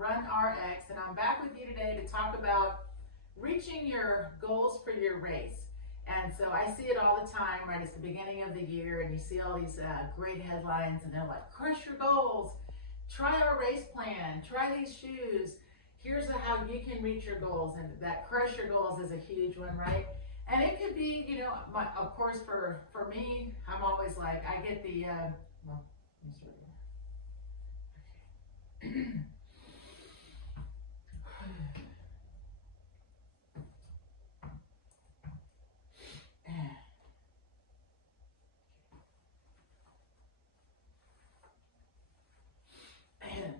Run RX, and I'm back with you today to talk about reaching your goals for your race. And so I see it all the time, right? It's the beginning of the year, and you see all these great headlines, and they're like, crush your goals, try our race plan, try these shoes. Here's how you can reach your goals, and that crush your goals is a huge one, right? And it could be, you know, of course, for me, I'm always like, I get the, well, let me start here. Okay.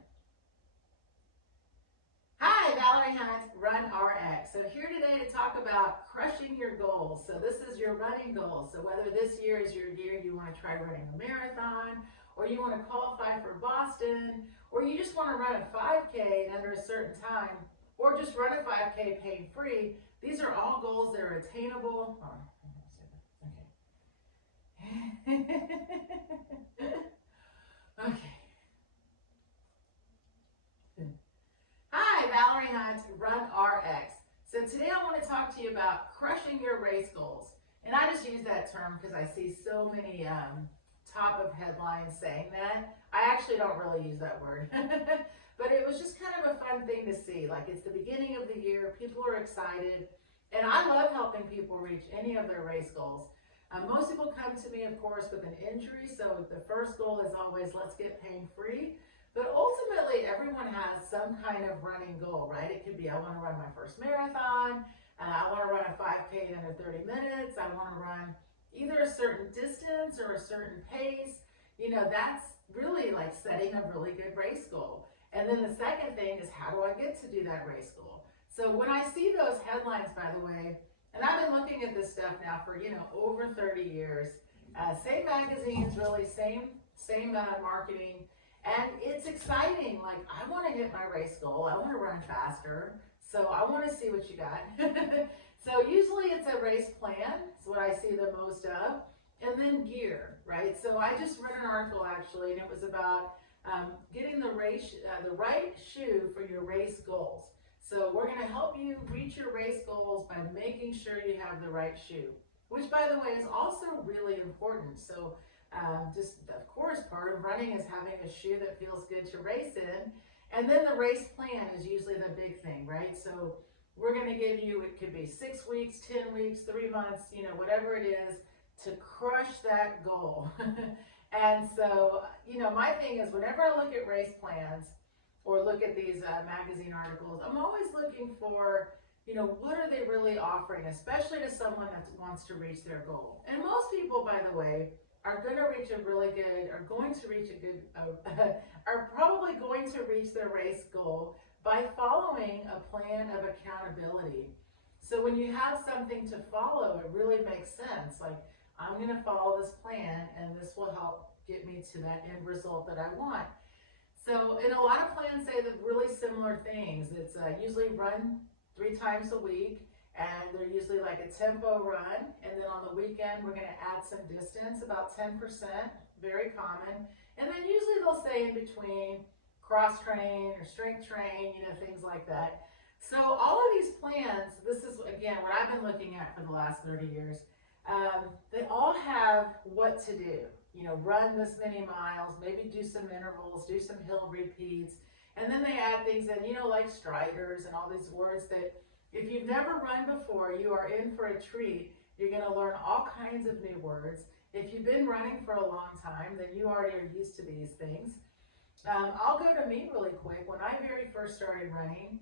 Hi, Valerie Hunt, Run RX. So here today to talk about crushing your goals. So this is your running goals. So whether this year is your year you want to try running a marathon, or you want to qualify for Boston, or you just want to run a 5K in under a certain time, or just run a 5K pain free, these are all goals that are attainable. Okay. Okay. Hi, Valerie Hunt, Run RX. So today I want to talk to you about crushing your race goals. And I just use that term because I see so many top of headlines saying that. I actually don't really use that word. But it was just kind of a fun thing to see. Like, it's the beginning of the year, people are excited, and I love helping people reach any of their race goals. Most people come to me, of course, with an injury, so the first goal is always, let's get pain-free. But ultimately, everyone has some kind of running goal, right? It could be, I want to run my first marathon, I want to run a 5K in under 30 minutes, I want to run either a certain distance or a certain pace. You know, that's really like setting a really good race goal. And then the second thing is, how do I get to do that race goal? So when I see those headlines, by the way, and I've been looking at this stuff now for, you know, over 30 years, same magazines, really, same marketing. And it's exciting. Like, I want to hit my race goal. I want to run faster. So I want to see what you got. So usually it's a race plan. It's what I see the most of. And then gear, right? So I just read an article, actually, and it was about getting the right shoe for your race goals. So we're going to help you reach your race goals by making sure you have the right shoe, which, by the way, is also really important. So just, of course, part of running is having a shoe that feels good to race in. And then the race plan is usually the big thing, right? So we're going to give you, it could be 6 weeks, 10 weeks, 3 months, you know, whatever it is, to crush that goal. And so, you know, my thing is, whenever I look at race plans or look at these magazine articles, I'm always looking for, you know, what are they really offering, especially to someone that wants to reach their goal. And most people, by the way, are going to reach a really good, are going to reach a good, are probably going to reach their race goal by following a plan of accountability. So when you have something to follow, it really makes sense. Like, I'm going to follow this plan, and this will help get me to that end result that I want. So, and a lot of plans say the really similar things. It's usually run 3 times a week, and they're usually like a tempo run. And then on the weekend, we're going to add some distance, about 10%, very common. And then usually they'll say in between cross train or strength train, you know, things like that. So all of these plans, this is, again, what I've been looking at for the last 30 years. They all have what to do. You know, run this many miles, maybe do some intervals, do some hill repeats. And then they add things in, you know, like striders and all these words that if you've never run before, you are in for a treat. You're going to learn all kinds of new words. If you've been running for a long time, then you already are used to these things. I'll go to me really quick. When I very first started running,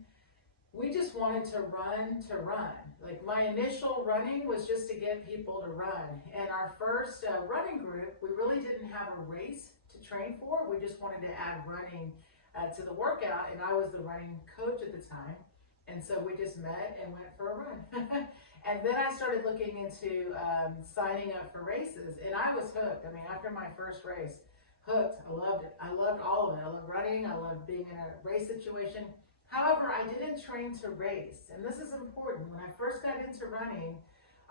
we just wanted to run. Like, my initial running was just to get people to run. And our first running group, we really didn't have a race to train for. We just wanted to add running to the workout, and I was the running coach at the time. And so we just met and went for a run. And then I started looking into signing up for races, and I was hooked. I mean, after my first race, hooked. I loved it. I loved all of it. I loved running. I loved being in a race situation. However, I didn't train to race, and this is important. When I first got into running,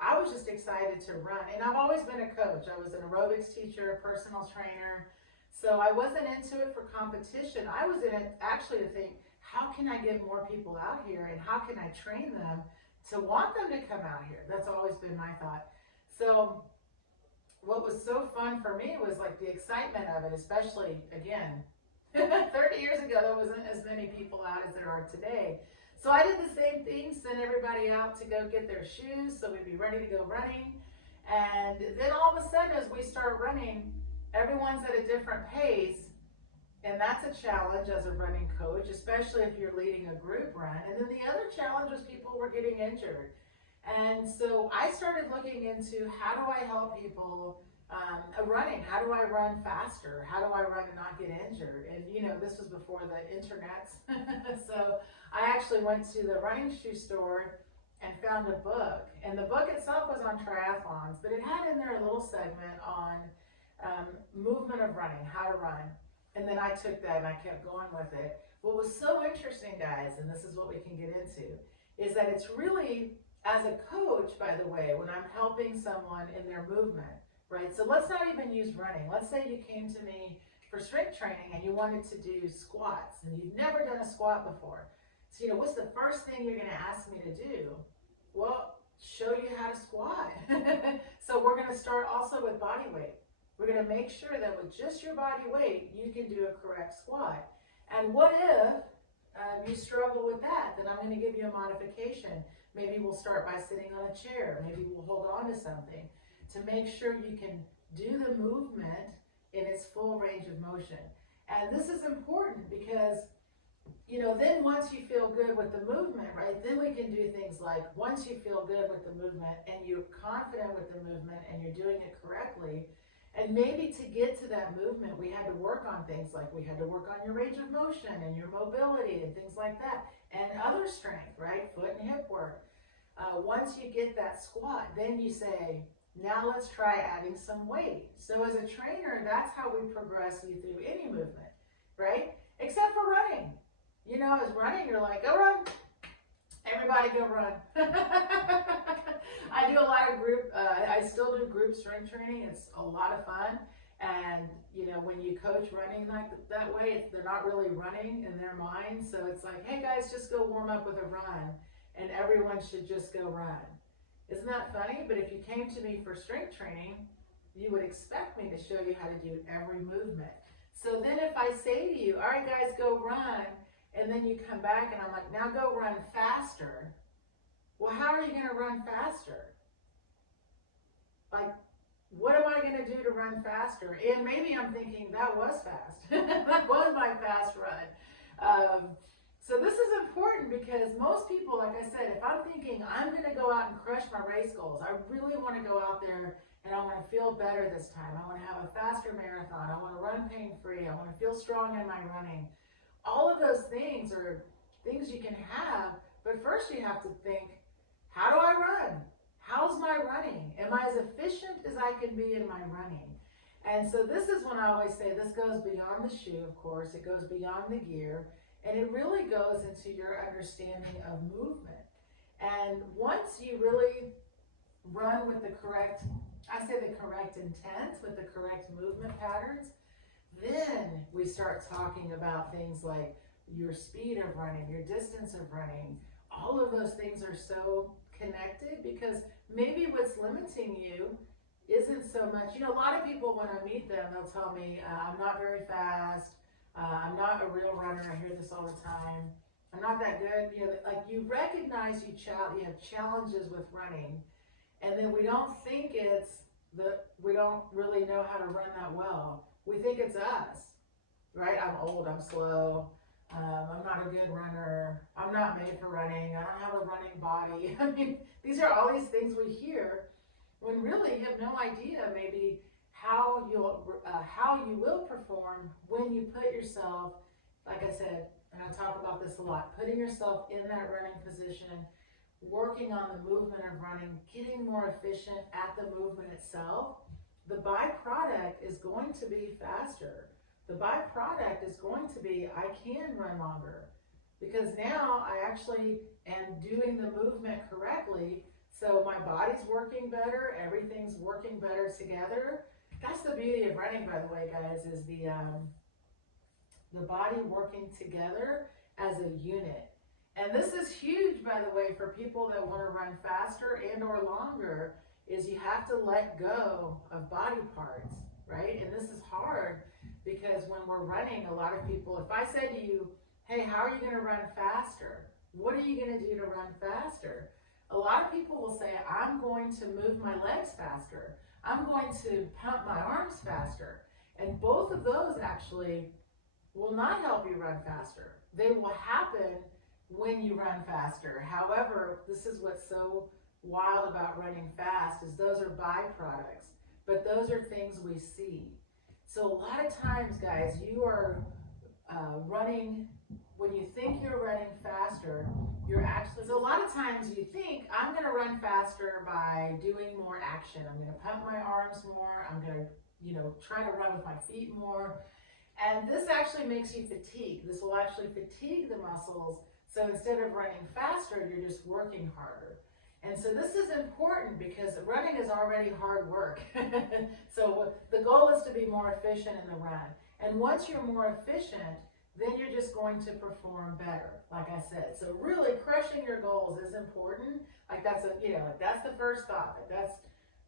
I was just excited to run, and I've always been a coach. I was an aerobics teacher, a personal trainer, so I wasn't into it for competition. I was in it actually to think, how can I get more people out here, and how can I train them to want them to come out here? That's always been my thought. So what was so fun for me was like the excitement of it, especially again, 30 years ago, there wasn't as many people out as there are today. So I did the same thing, sent everybody out to go get their shoes so we'd be ready to go running. And then all of a sudden, as we start running, everyone's at a different pace. And that's a challenge as a running coach, especially if you're leading a group run. And then the other challenge was people were getting injured. And so I started looking into how do I help people running? How do I run faster? How do I run and not get injured? And you know, this was before the internet. So I actually went to the running shoe store and found a book. And the book itself was on triathlons, but it had in there a little segment on movement of running, how to run. And then I took that and I kept going with it. What was so interesting, guys, and this is what we can get into, is that it's really, as a coach, by the way, when I'm helping someone in their movement, right? So let's not even use running. Let's say you came to me for strength training and you wanted to do squats and you've never done a squat before. So, you know, what's the first thing you're going to ask me to do? Well, show you how to squat. So we're going to start also with body weight. We're going to make sure that with just your body weight, you can do a correct squat. And what if you struggle with that? Then I'm going to give you a modification. Maybe we'll start by sitting on a chair. Maybe we'll hold on to something to make sure you can do the movement in its full range of motion. And this is important because, you know, then once you feel good with the movement, right, then we can do things like once you feel good with the movement and you're confident with the movement and you're doing it correctly, and maybe to get to that movement, we had to work on things like we had to work on your range of motion and your mobility and things like that, and other strength, right? Foot and hip work. Once you get that squat, then you say, now let's try adding some weight. So as a trainer, that's how we progress you through any movement, right? Except for running. You know, as running, you're like, go run. Everybody go run. I do a lot of group, I still do group strength training. It's a lot of fun. And, you know, when you coach running like that way, they're not really running in their mind. So it's like, hey guys, just go warm up with a run. And everyone should just go run. Isn't that funny? But if you came to me for strength training, you would expect me to show you how to do every movement. So then if I say to you, all right guys, go run, and then you come back and I'm like, now go run faster. Well, how are you going to run faster? Like, what am I going to do to run faster? And maybe I'm thinking, that was fast. That was my fast run. So this is important because most people, like I said, if I'm thinking I'm going to go out and crush my race goals, I really want to go out there and I want to feel better this time. I want to have a faster marathon. I want to run pain-free. I want to feel strong in my running. All of those things are things you can have, but first you have to think, how do I run? How's my running? Am I as efficient as I can be in my running? And so this is when I always say this goes beyond the shoe, of course. It goes beyond the gear, and it really goes into your understanding of movement. And once you really run with the correct, I say the correct intent, with the correct movement patterns, then we start talking about things like your speed of running, your distance of running. All of those things are so connected because maybe what's limiting you isn't so much, you know, a lot of people when I meet them, they'll tell me, I'm not very fast, I'm not a real runner, I hear this all the time, I'm not that good, you know, like you recognize you have challenges with running, and then we don't think we don't really know how to run that well. We think it's us, right? I'm old, I'm slow, I'm not a good runner, I'm not made for running, I don't have a running body. I mean, these are all these things we hear when really you have no idea maybe how you will perform when you put yourself, like I said, and I talk about this a lot, putting yourself in that running position, working on the movement of running, getting more efficient at the movement itself. The byproduct is going to be faster. The byproduct is going to be, I can run longer because now I actually am doing the movement correctly. So my body's working better, everything's working better together. That's the beauty of running, by the way, guys, is the body working together as a unit. And this is huge, by the way, for people that want to run faster and or longer, is you have to let go of body parts, right? And this is hard because when we're running, a lot of people, if I said to you, hey, how are you going to run faster? What are you going to do to run faster? A lot of people will say, I'm going to move my legs faster. I'm going to pump my arms faster. And both of those actually will not help you run faster. They will happen when you run faster. However, this is what's so wild about running fast, is those are byproducts, but those are things we see. So a lot of times, guys, you are running, when you think you're running faster, you're actually, so a lot of times you think, I'm gonna run faster by doing more action. I'm gonna pump my arms more, I'm gonna, try to run with my feet more. And this actually makes you fatigue. This will actually fatigue the muscles. So instead of running faster, you're just working harder. And so this is important because running is already hard work. So the goal is to be more efficient in the run. And once you're more efficient, then you're just going to perform better, like I said. So really crushing your goals is important. Like that's that's the first thought. That's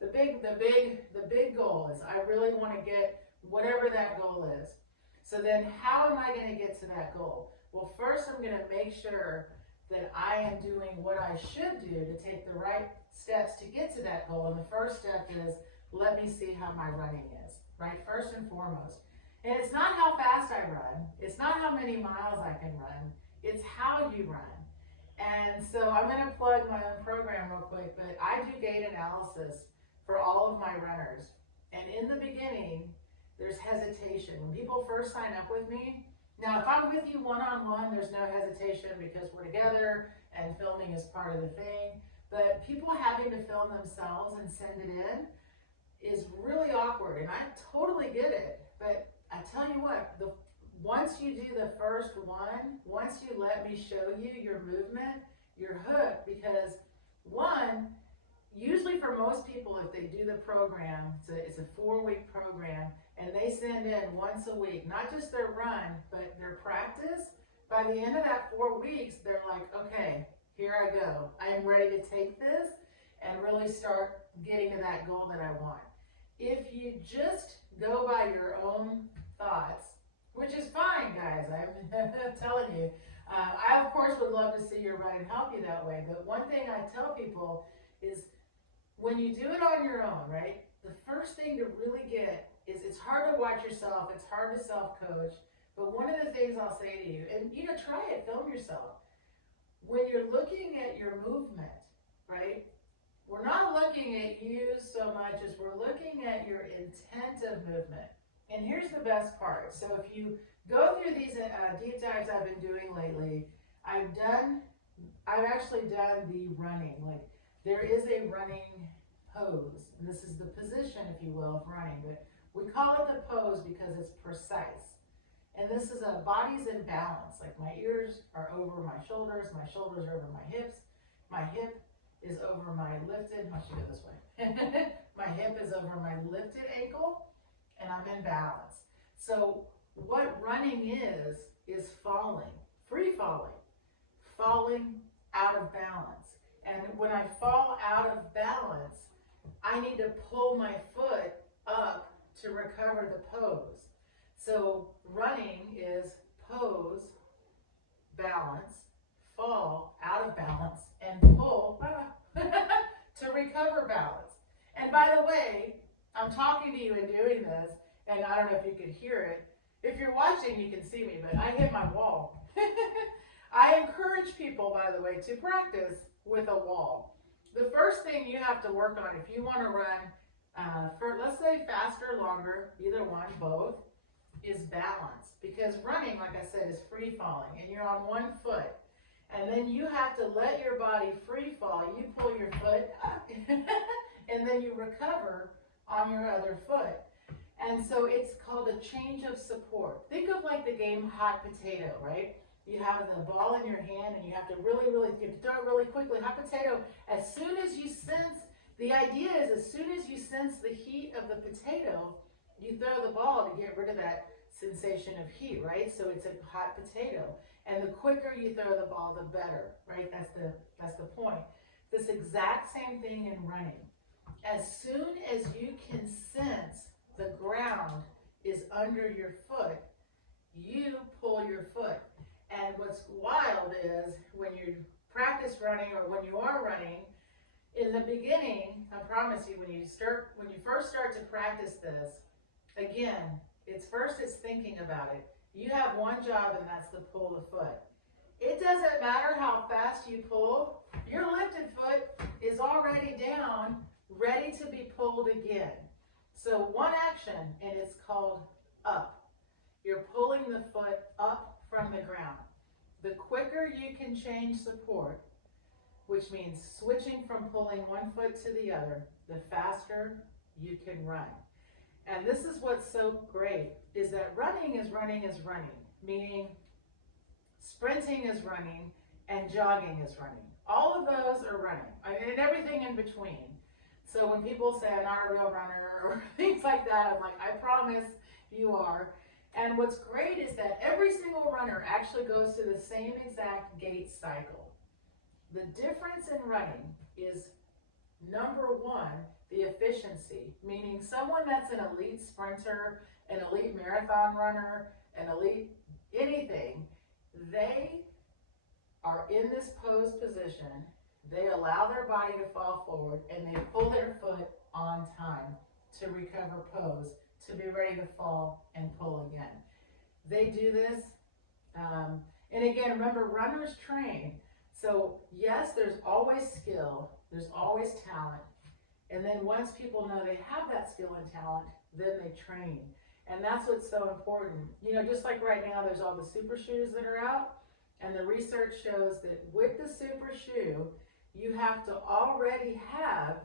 the big goal is I really want to get whatever that goal is. So then how am I going to get to that goal? Well, first I'm going to make sure that I am doing what I should do to take the right steps to get to that goal. And the first step is, let me see how my running is, right? First and foremost. And it's not how fast I run. It's not how many miles I can run. It's how you run. And so I'm going to plug my own program real quick, but I do gait analysis for all of my runners. And in the beginning, there's hesitation. When people first sign up with me, now if I'm with you one-on-one, there's no hesitation because we're together and filming is part of the thing. But people having to film themselves and send it in is really awkward, and I totally get it. But I tell you what, once you do the first one, once you let me show you your movement, you're hooked, because one, usually for most people, if they do the program, it's a 4-week program, and they send in once a week, not just their run, but their practice. By the end of that 4 weeks, they're like, okay, here I go. I am ready to take this and really start getting to that goal that I want. If you just go by your own thoughts, which is fine, guys, I'm telling you, I of course would love to see your run and help you that way, but one thing I tell people is when you do it on your own, right, the first thing to really get is, it's hard to watch yourself, it's hard to self-coach, but one of the things I'll say to you, and try it, film yourself. When you're looking at your movement, right, we're not looking at you so much as we're looking at your intent of movement. And here's the best part. So if you go through these deep dives I've been doing lately, I've actually done the running. Like, there is a running pose, and this is the position, if you will, of running, but we call it the pose because it's precise. And this is a body's in balance. Like, my ears are over my shoulders are over my hips, my hip is over my lifted, I should go this way. My hip is over my lifted ankle, and I'm in balance. So what running is falling, free falling, falling out of balance. And when I fall out of balance, I need to pull my foot up to recover the pose. So running is pose, balance, fall out of balance, and pull to recover balance. And by the way, I'm talking to you and doing this, and I don't know if you could hear it. If you're watching, you can see me, but I hit my wall. I encourage people, by the way, to practice with a wall. The first thing you have to work on if you want to run, for let's say faster, longer, either one, both, is balance. Because running, like I said, is free falling, and you're on one foot. And then you have to let your body free fall. You pull your foot up, and then you recover on your other foot. And so it's called a change of support. Think of like the game hot potato, right? You have the ball in your hand, and you have to you have to throw it really quickly. Hot potato, as soon as you sense, the idea is as soon as you sense the heat of the potato, you throw the ball to get rid of that sensation of heat, right? So it's a hot potato. And the quicker you throw the ball, the better, right? That's the point. This exact same thing in running. As soon as you can sense the ground is under your foot, you pull your foot. And what's wild is when you practice running or when you are running, in the beginning, I promise you, when you first start to practice this, again, it's thinking about it. You have one job, and that's to pull the foot. It doesn't matter how fast you pull, your lifted foot is already down, ready to be pulled again. So one action, and it's called up. You're pulling the foot up from the ground. The quicker you can change support, which means switching from pulling one foot to the other, the faster you can run. And this is what's so great, is that running is running, meaning sprinting is running and jogging is running. All of those are running, and everything in between. So when people say, I'm not a real runner, or things like that, I'm like, I promise you are. And what's great is that every single runner actually goes through the same exact gait cycle. The difference in running is, number one, the efficiency, meaning someone that's an elite sprinter, an elite marathon runner, an elite anything, they are in this posed position, they allow their body to fall forward, and they pull their foot on time to recover pose, to be ready to fall and pull again. They do this, and again, remember, runners train. So yes, there's always skill, there's always talent, and then once people know they have that skill and talent, then they train. And that's what's so important. You know, just like right now, there's all the super shoes that are out, and the research shows that with the super shoe, you have to already have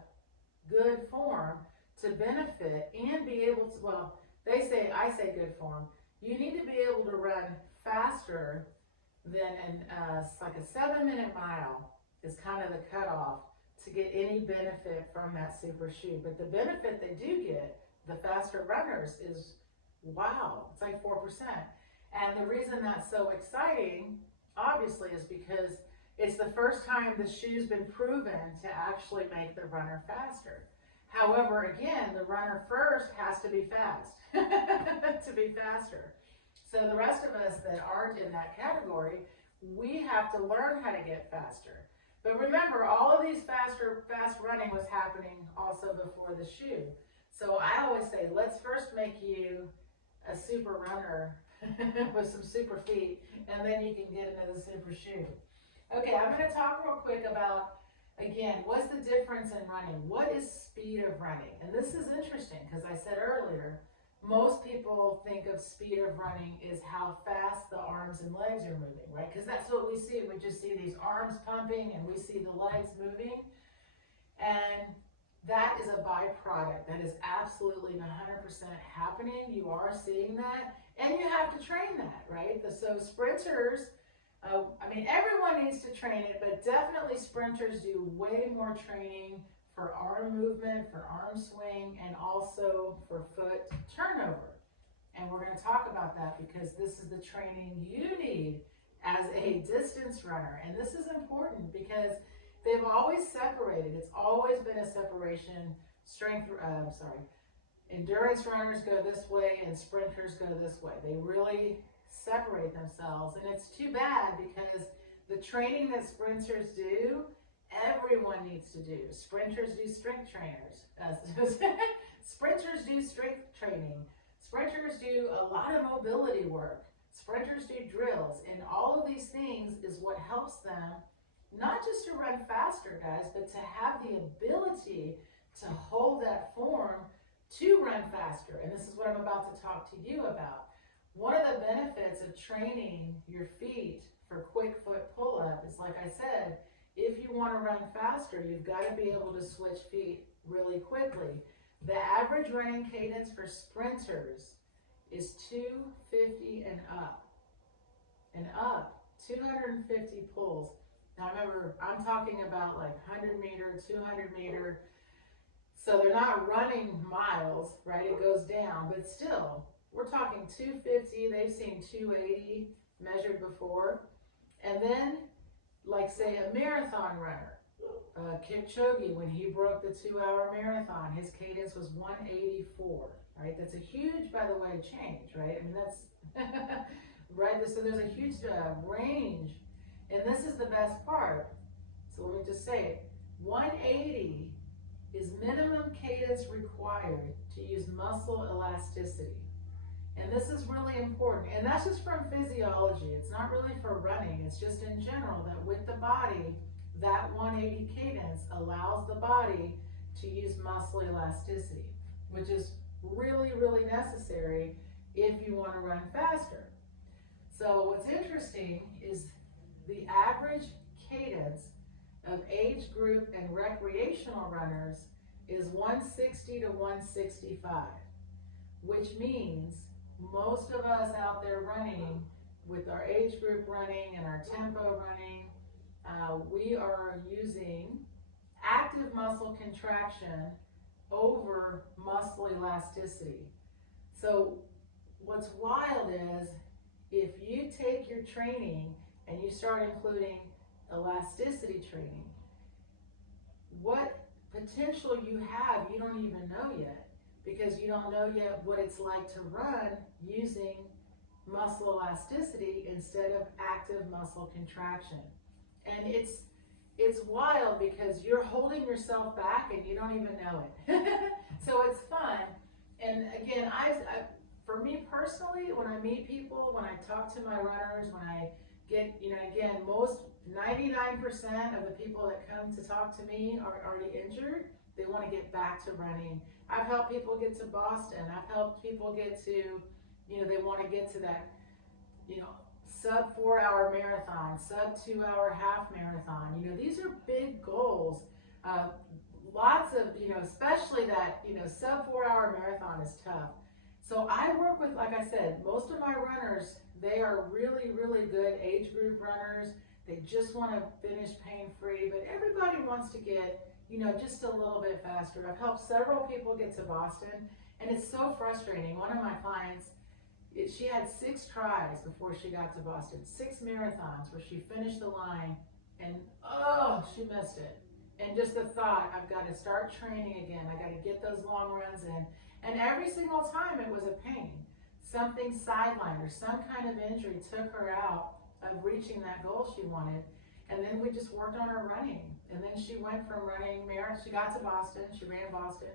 good form to benefit and be able to, well, I say good form. You need to be able to run faster than it's like a 7-minute mile is kind of the cutoff to get any benefit from that super shoe. But the benefit they do get, the faster runners, is wow, it's like 4%. And the reason that's so exciting, obviously, is because it's the first time the shoe's been proven to actually make the runner faster. However, again, the runner first has to be fast to be faster. So the rest of us that aren't in that category, we have to learn how to get faster. But remember, all of these fast running was happening also before the shoe. So I always say, let's first make you a super runner with some super feet, and then you can get into the super shoe. Okay, I'm going to talk real quick about, again, what's the difference in running? What is speed of running? And this is interesting because I said earlier, most people think of speed of running is how fast the arms and legs are moving, right? Because that's what we see. We just see these arms pumping and we see the legs moving. And that is a byproduct. That is absolutely 100% happening. You are seeing that. And you have to train that, right? So sprinters, everyone needs to train it, but definitely sprinters do way more training for arm movement, for arm swing, and also for foot turnover. And we're going to talk about that because this is the training you need as a distance runner. And this is important because they've always separated. It's always been a separation. Endurance runners go this way and sprinters go this way. They really separate themselves. And it's too bad because the training that sprinters do, everyone needs to do. Sprinters do strength trainers. Sprinters do strength training. Sprinters do a lot of mobility work. Sprinters do drills. And all of these things is what helps them not just to run faster, guys, but to have the ability to hold that form to run faster. And this is what I'm about to talk to you about. One of the benefits of training your feet for quick foot pull-up is, like I said, if you want to run faster, you've got to be able to switch feet really quickly. The average running cadence for sprinters is 250 and up. 250 pulls. Now remember, I'm talking about like 100 meter, 200 meter. So they're not running miles, right? It goes down, but still, we're talking 250. They've seen 280 measured before. And then, like say a marathon runner, Kipchoge, when he broke the 2-hour marathon, his cadence was 184, right? That's a huge, by the way, change, right? I mean, that's, right? So there's a huge range, and this is the best part. So let me just say it. 180 is minimum cadence required to use muscle elasticity. And this is really important. And that's just from physiology. It's not really for running. It's just in general that with the body, that 180 cadence allows the body to use muscle elasticity, which is really, really necessary if you want to run faster. So what's interesting is the average cadence of age group and recreational runners is 160 to 165, which means most of us out there running with our age group running and our tempo running, we are using active muscle contraction over muscle elasticity. So what's wild is if you take your training and you start including elasticity training, what potential you have, you don't even know yet, because you don't know yet what it's like to run using muscle elasticity instead of active muscle contraction. And it's wild because you're holding yourself back and you don't even know it. So it's fun. And again, for me personally, when I meet people, when I talk to my runners, when I get, again, most 99% of the people that come to talk to me are already injured. They want to get back to running. I've helped people get to Boston. I've helped people get to, they want to get to that, sub 4-hour marathon, sub 2-hour half marathon. These are big goals. Lots of, especially that, sub 4-hour marathon is tough. So I work with, like I said, most of my runners, they are really, really good age group runners. They just want to finish pain-free, but everybody wants to get, just a little bit faster. I've helped several people get to Boston, and it's so frustrating. One of my clients, she had 6 tries before she got to Boston, 6 marathons where she finished the line, and she missed it. And just the thought, I've got to start training again. I got to get those long runs in. And every single time it was a pain. Something sidelined or some kind of injury took her out of reaching that goal she wanted. And then we just worked on her running. And then she went from running she got to Boston, she ran Boston,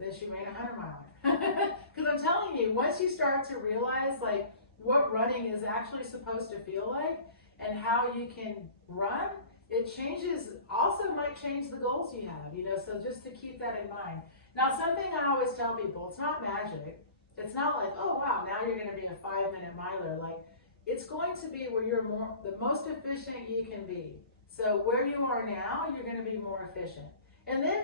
then she ran a 100-miler. Because I'm telling you, once you start to realize like what running is actually supposed to feel like and how you can run, it changes, also might change the goals you have, so just to keep that in mind. Now, something I always tell people, it's not magic. It's not like, oh wow, now you're going to be a 5-minute miler. Like, it's going to be where you're the most efficient you can be. So where you are now, you're going to be more efficient. And then,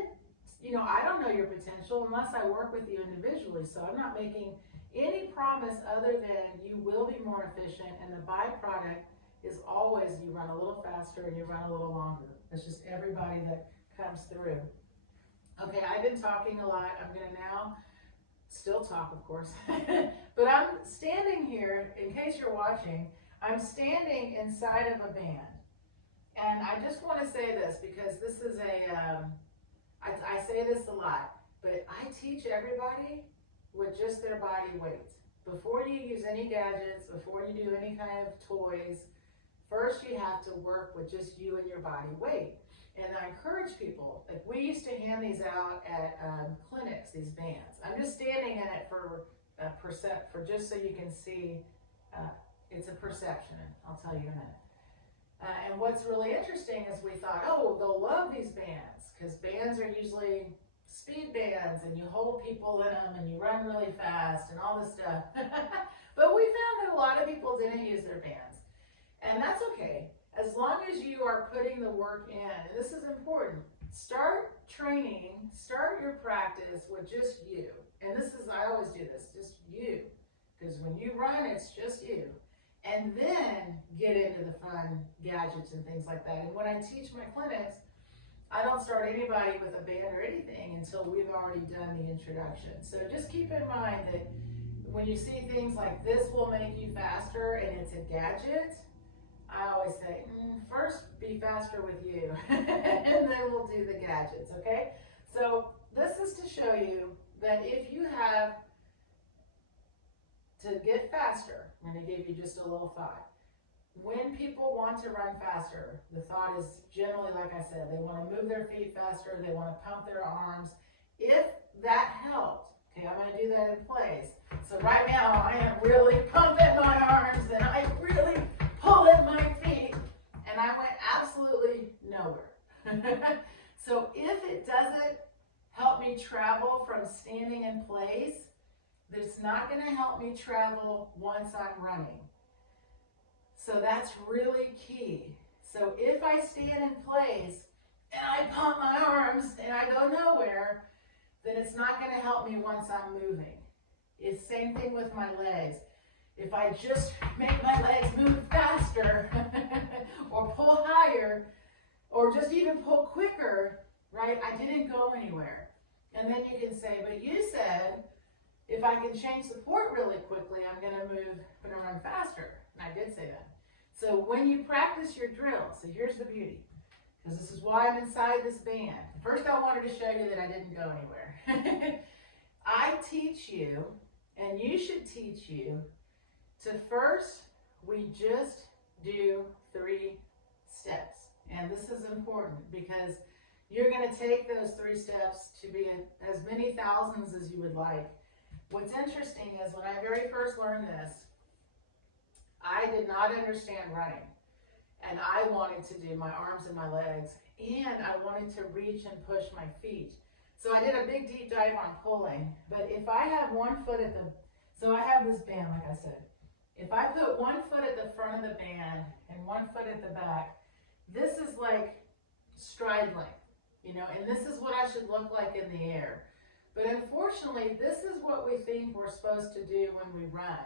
I don't know your potential unless I work with you individually. So I'm not making any promise other than you will be more efficient, and the byproduct is always you run a little faster and you run a little longer. That's just everybody that comes through. Okay, I've been talking a lot. I'm going to now still talk, of course, but I'm standing here, in case you're watching, I'm standing inside of a band. And I just want to say this because this is I say this a lot, but I teach everybody with just their body weight. Before you use any gadgets, before you do any kind of toys, first you have to work with just you and your body weight. And I encourage people, like we used to hand these out at clinics, these bands. I'm just standing in it for just so you can see, it's a perception. I'll tell you in a minute. And what's really interesting is we thought, oh, they'll love these bands because bands are usually speed bands and you hold people in them and you run really fast and all this stuff. But we found that a lot of people didn't use their bands. And that's okay. As long as you are putting the work in, and this is important, start training, start your practice with just you. And this is, I always do this, just you. Because when you run, it's just you. And then get into the fun gadgets and things like that. And when I teach my clinics, I don't start anybody with a band or anything until we've already done the introduction. So just keep in mind that when you see things like this will make you faster and it's a gadget, I always say, first be faster with you, and then we'll do the gadgets, okay? So this is to show you that if you have to get faster, I'm going to give you just a little thought. When people want to run faster, the thought is generally, like I said, they want to move their feet faster, they want to pump their arms. If that helped, okay, I'm going to do that in place. So right now, I am really pumping my arms, and I'm really pulling my feet, and I went absolutely nowhere. So if it doesn't help me travel from standing in place, it's not going to help me travel once I'm running. So that's really key. So if I stand in place and I pump my arms and I go nowhere, then it's not going to help me once I'm moving. It's the same thing with my legs. If I just make my legs move faster or pull higher or just even pull quicker, right, I didn't go anywhere. And then you can say, but you said if I can change support really quickly, I'm going to run faster. And I did say that. So when you practice your drill, so here's the beauty, because this is why I'm inside this band. First, I wanted to show you that I didn't go anywhere. I teach you, and you should teach you, to first, we just do 3 steps. And this is important because you're going to take those 3 steps to be as many thousands as you would like. What's interesting is when I very first learned this, I did not understand running, and I wanted to do my arms and my legs, and I wanted to reach and push my feet. So I did a big deep dive on pulling, but if I have one foot at the, so I have this band, like I said, if I put one foot at the front of the band and one foot at the back, this is like stride length, you know, and this is what I should look like in the air. But unfortunately, this is what we think we're supposed to do when we run.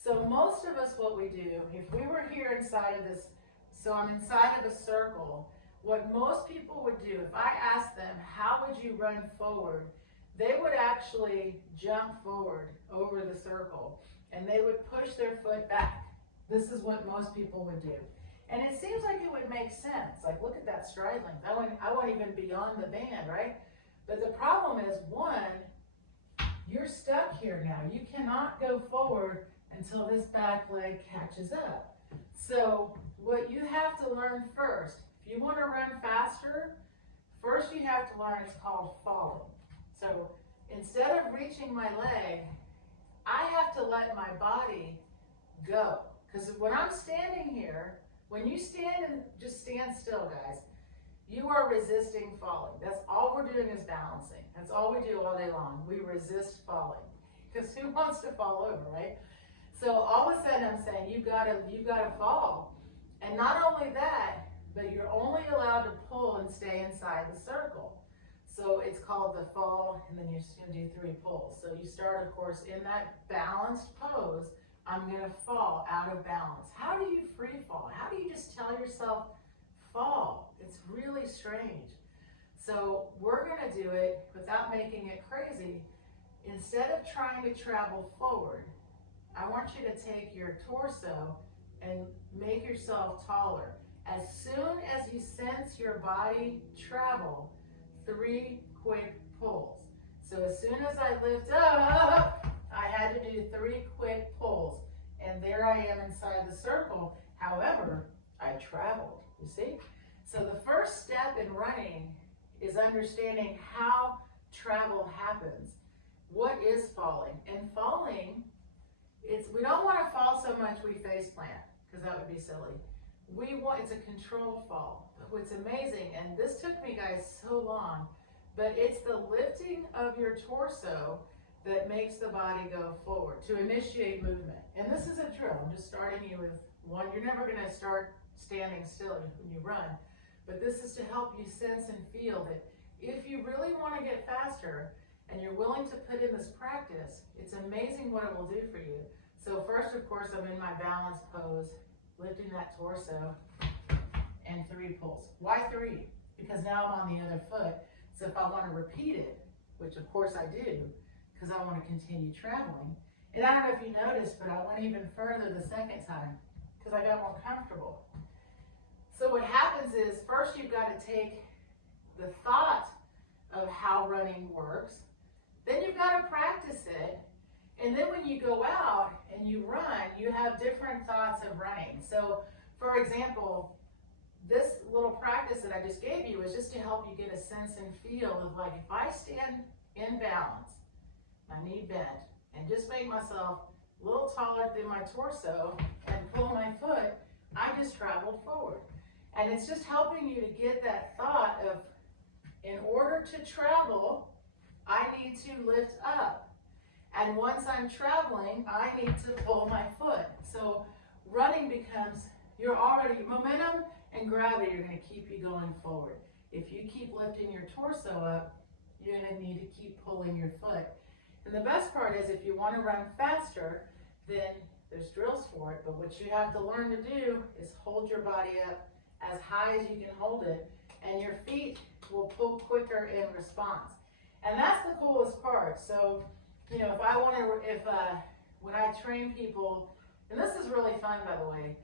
So most of us, what we do, if we were here inside of this, so I'm inside of a circle, what most people would do, if I asked them, how would you run forward? They would actually jump forward over the circle, and they would push their foot back. This is what most people would do. And it seems like it would make sense. Like, look at that stride length. I went even beyond the band, right? But the problem is, one, you're stuck here now. You cannot go forward until this back leg catches up. So what you have to learn first, if you want to run faster, first you have to learn, it's called falling. So instead of reaching my leg, I have to let my body go. Because when I'm standing here, when you stand and just stand still, guys, you are resisting falling. That's all we're doing is balancing. That's all we do all day long. We resist falling. Because who wants to fall over, right? So all of a sudden I'm saying you've got to fall. And not only that, but you're only allowed to pull and stay inside the circle. So it's called the fall, and then you're just going to do 3 pulls. So you start, of course, in that balanced pose. I'm going to fall out of balance. How do you free fall? How do you just tell yourself fall? It's really strange. So we're going to do it without making it crazy. Instead of trying to travel forward, I want you to take your torso and make yourself taller. As soon as you sense your body travel, 3 quick pulls. So as soon as I lift up, I had to do 3 quick pulls. And there I am inside the circle. However, I traveled, you see? So the first step in running is understanding how travel happens. What is falling? And falling, we don't want to fall so much we face plant, because that would be silly. It's a controlled fall. What's amazing, and this took me, guys, so long, but it's the lifting of your torso that makes the body go forward to initiate movement. And this is a drill. I'm just starting you with one. You're never going to start standing still when you run, but this is to help you sense and feel that if you really want to get faster and you're willing to put in this practice, it's amazing what it will do for you. So first, of course, I'm in my balance pose, lifting that torso, and 3 pulls. Why 3? Because now I'm on the other foot. So if I want to repeat it, which of course I do, because I want to continue traveling. And I don't know if you noticed, but I went even further the second time because I got more comfortable. So what happens is, first you've got to take the thought of how running works, then you've got to practice it, and then when you go out and you run, you have different thoughts of running. So, for example, this little practice that I just gave you is just to help you get a sense and feel of, like, if I stand in balance, my knee bent, and just make myself a little taller through my torso and pull my foot, I just traveled forward. And it's just helping you to get that thought of, in order to travel, I need to lift up. And once I'm traveling, I need to pull my foot. So running becomes, you're already, momentum and gravity are going to keep you going forward. If you keep lifting your torso up, you're going to need to keep pulling your foot. And the best part is, if you want to run faster, then there's drills for it. But what you have to learn to do is hold your body up as high as you can hold it, and your feet will pull quicker in response. And that's the coolest part. So, you know, if I want to, when I train people, and this is really fun, by the way,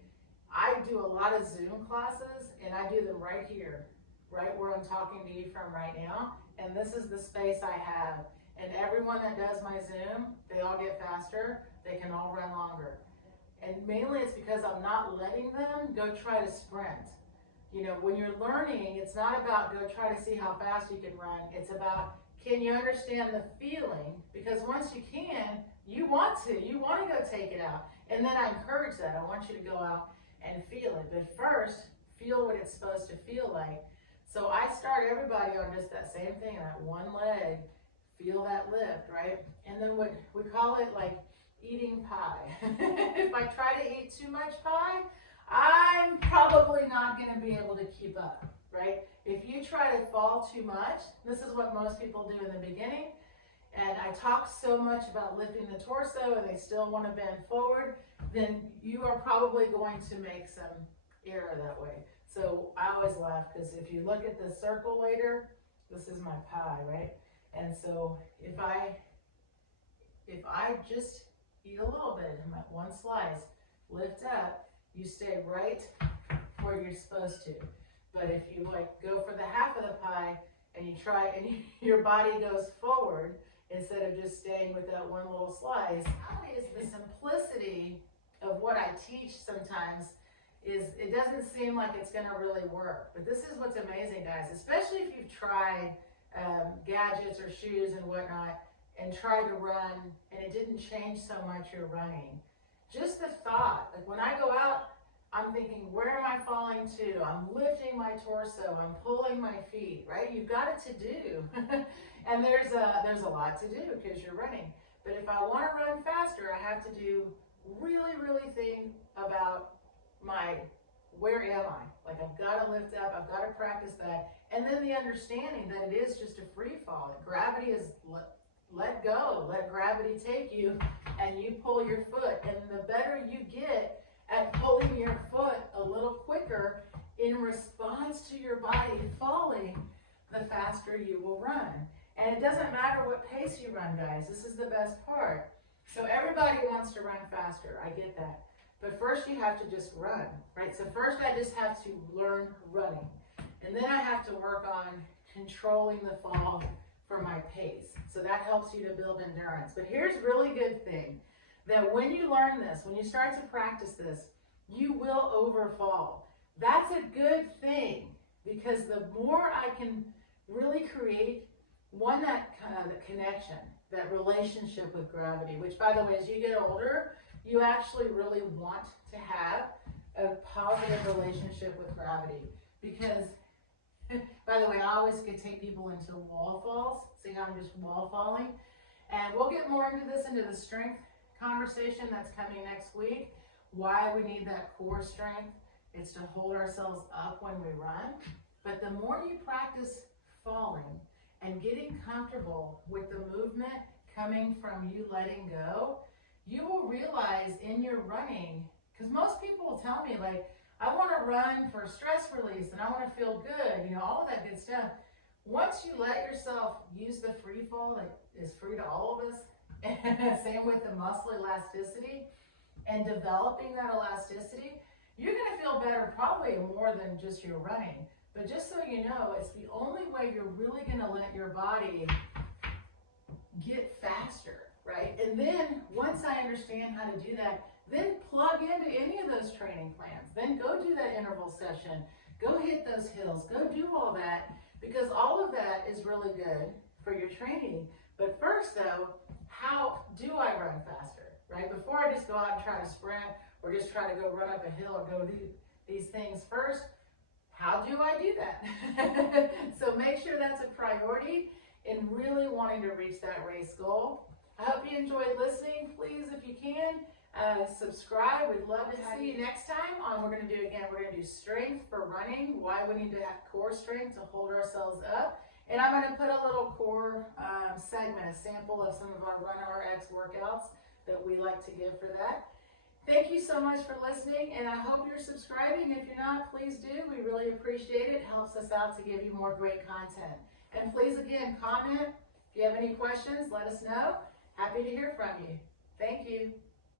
I do a lot of Zoom classes, and I do them right here, right where I'm talking to you from right now. And this is the space I have. And everyone that does my Zoom, they all get faster. They can all run longer. And mainly it's because I'm not letting them go try to sprint. You know, when you're learning, it's not about go try to see how fast you can run. It's about, can you understand the feeling? Because once you can, you want to go take it out. And then I encourage that. I want you to go out and feel it. But first, feel what it's supposed to feel like. So I start everybody on just that same thing, that one leg. Feel that lift, right? And then what we call it, like eating pie. If I try to eat too much pie, I'm probably not going to be able to keep up, right? If you try to fall too much, this is what most people do in the beginning, and I talk so much about lifting the torso and they still want to bend forward, then you are probably going to make some error that way. So I always laugh, because if you look at the circle later, this is my pie, right? And so if I just eat a little bit, one slice, lift up, you stay right where you're supposed to. But if you like go for the half of the pie and you try and your body goes forward instead of just staying with that one little slice, is the simplicity of what I teach sometimes is, it doesn't seem like it's going to really work. But this is what's amazing, guys, especially if you've tried gadgets or shoes and whatnot and tried to run and it didn't change so much your running. Just the thought, like when I go out, I'm thinking, where am I falling to? I'm lifting my torso, I'm pulling my feet, right? You've got it to do. And there's a lot to do because you're running. But if I want to run faster, I have to do really think about where am I? Like, I've got to lift up, I've got to practice that. And then the understanding that it is just a free fall. That gravity is let go, let gravity take you, and you pull your foot. And the better you get at pulling your foot a little quicker in response to your body falling, the faster you will run. And it doesn't matter what pace you run, guys. This is the best part. So everybody wants to run faster. I get that. But first you have to just run, right? So first I just have to learn running. And then I have to work on controlling the fall for my pace. So that helps you to build endurance. But here's really good thing, that when you learn this, when you start to practice this, you will overfall. That's a good thing, because the more I can really create that connection, that relationship with gravity, which, by the way, as you get older, you actually really want to have a positive relationship with gravity. Because, by the way, I always could take people into wall falls. See how I'm just wall falling? And we'll get more into this, into the strength conversation that's coming next week. Why we need that core strength. It's to hold ourselves up when we run. But the more you practice falling and getting comfortable with the movement coming from you letting go, you will realize in your running, because most people will tell me, like, I want to run for stress release and I want to feel good, you know, all of that good stuff. Once you let yourself use the free fall that is free to all of us, same with the muscle elasticity and developing that elasticity, you're going to feel better probably more than just your running. But just so you know, it's the only way you're really going to let your body get faster, right? And then once I understand how to do that, then plug into any of those training plans. Then go do that interval session. Go hit those hills. Go do all that, because all of that is really good for your training. But first though, how do I run faster, right? Before I just go out and try to sprint or just try to go run up a hill or go do these things first, how do I do that? So make sure that's a priority in really wanting to reach that race goal. I hope you enjoyed listening. Please, if you can, subscribe. We'd love to see you next time. We're going to do again, we're going to do strength for running, why we need to have core strength to hold ourselves up. And I'm going to put a little core segment, a sample of some of our Run RX workouts that we like to give for that. Thank you so much for listening, and I hope you're subscribing. If you're not, please do. We really appreciate it. It helps us out to give you more great content. And please, again, comment. If you have any questions, let us know. Happy to hear from you. Thank you.